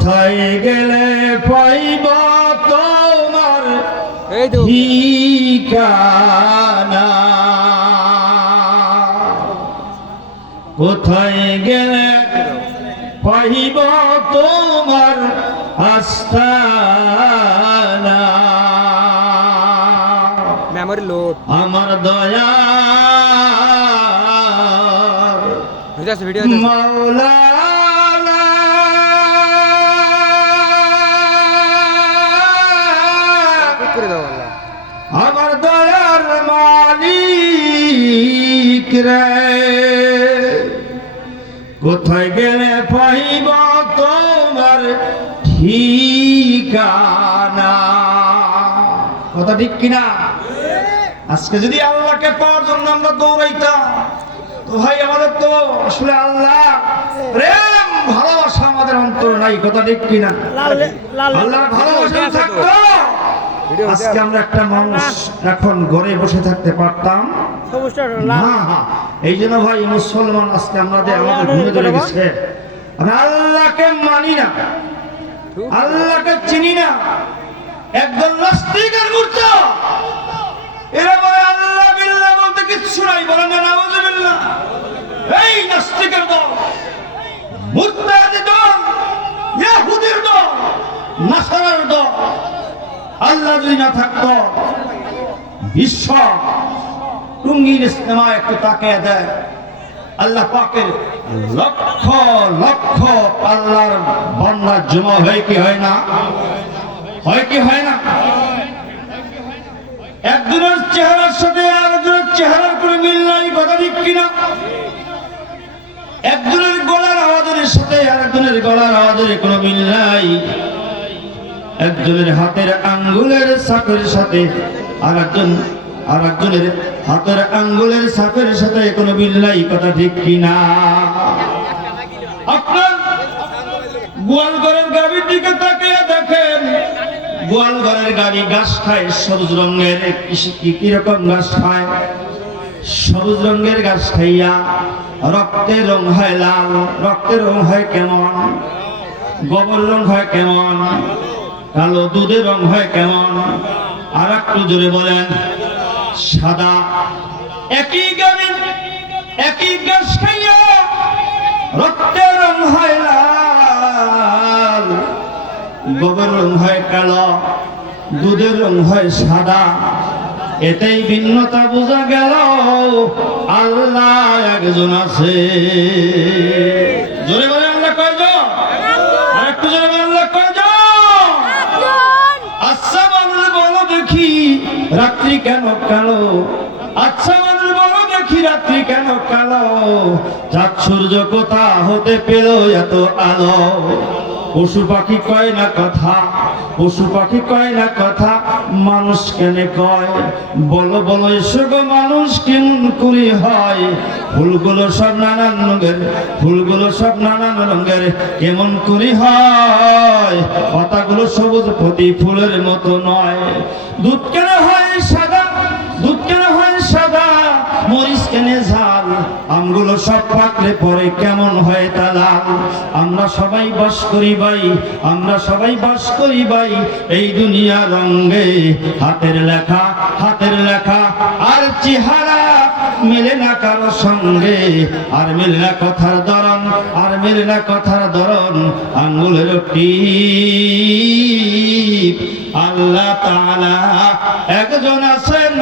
কোথায় গেলে পাইব তোমার ঠিকানা, কোথায় গেলে পাইব তোমার আস্তানা। Memory load. আমার দয়া ভিডিও মাওলানা করে দাও আল্লাহ। আমার দয়ার মালিক রে, কোথায় গেলে পাইব তোমার ঠিকানা। কথা ঠিক কিনা? আজকে যদি আল্লাহকে পাওয়ার জন্য আমরা দৌড়াইতাম তো ভাই আমাদের তো আসলে আল্লাহ প্রেম ভালোবাসা আমাদের অন্তর নাই। কথা ঠিক কিনা? আল্লাহর ভালোবাসা থাকতো আজকে আমরা একটা মানুষ এখন ঘরে বসে থাকতে পারতাম না। এই জন্য ভাই মুসলমান আজকে আমাদের ঘুরে ধরে গেছে। আমরা আল্লাহকে মানি না, আল্লাহকে চিনি না। একদল নাস্তিকের মূর্তি এরা বলে আল্লাহ বিল্লাহ বলতে কিচ্ছু নাই, বলেন না নাউযুবিল্লাহ। এই নাস্তিকের দল, মুরতাদি দল, ইহুদির দল, নাসারার দল, আল্লাহ যদি না থাকতো বিশ্ব টুঙ্গির ইস্তেমা একটু তাকিয়ে দেয়, আল্লাহ পাকের লক্ষ লক্ষ আল্লাহর বান্দা জমা হয় কি হয় না? হয় কি হয় না? একজনের চেহারার সাথে আরেকজনের চেহারার কোনো মিল নাই। কথা ঠিক কিনা? একজনের গলার আওয়াজের সাথে আরেকজনের গলার আওয়াজের কোনো মিল নাই। একজনের হাতের আঙ্গুলের ছাপের সাথে আরেকজনের হাতের আঙ্গুলের ছাপের সাথে কোনো মিল নাই। কথা ঠিক কিনা? আপনার গোয়াল ঘরের গাভীর দিকে তাকিয়ে দেখেন, গোয়াল ঘরের গাভী ঘাস খায় সবুজ রঙের। কিরকম ঘাস খায়? সবুজ রঙের ঘাস খাইয়া রক্তের রং হয় লাল। রক্তের রং হয় কেমন? গোবর রং হয় কেমন? কালো। দুধের রং হয় কেমন? আর একটু জোরে বলেন। সাদা। একই গাভী একই ঘাস খাইয়া রক্তের রং হয় লাল, গোবর রং হয় কালো, দুধের রং হয় সাদা। এতেই ভিন্নতা বোঝা গেল আল্লাহ একজন আছে। জোরে বলে আল্লাহ কয়জন? আর একটু জোরে বলে আল্লাহ কয়জন? আচ্ছা মানুষ বলো দেখি রাত্রি কেন কালো? আচ্ছা মানুষ বলো দেখি রাত্রি কেন কালো? চাঁদ সূর্য কোথা হতে পেল এত আলো? পশু পাখি কয় না কথা, পশু পাখি কয় না কথা, মানুষ কেন কয়? বলো বলো এসো গো মানুষ কেমন করে হয়? ফুলগুলো সব নানান রঙের, ফুলগুলো সব নানান রঙের, কেমন করে হয়? পাতাগুলো সবুজ প্রতি ফুলের মতো নয়। দুধ কেন হয় সাদা? দুধ কেন হয় সাদা? মরিচ কেনে ঝাল? আমগুলো সব পাকলে পরে কেমন হয় তা লাল? আমরা সবাই বাস করি ভাই, আমরা সবাই বাস করি ভাই এই দুনিয়া রঙে। হাতের লেখা, হাতের লেখা আর চেহারা মেলে না কারো সঙ্গে। আর মেলে না কথার ধরন, আর মেলে না কথার ধরন। আঙ্গুলের টিপ। আল্লাহ তাআলা একজন আছেন।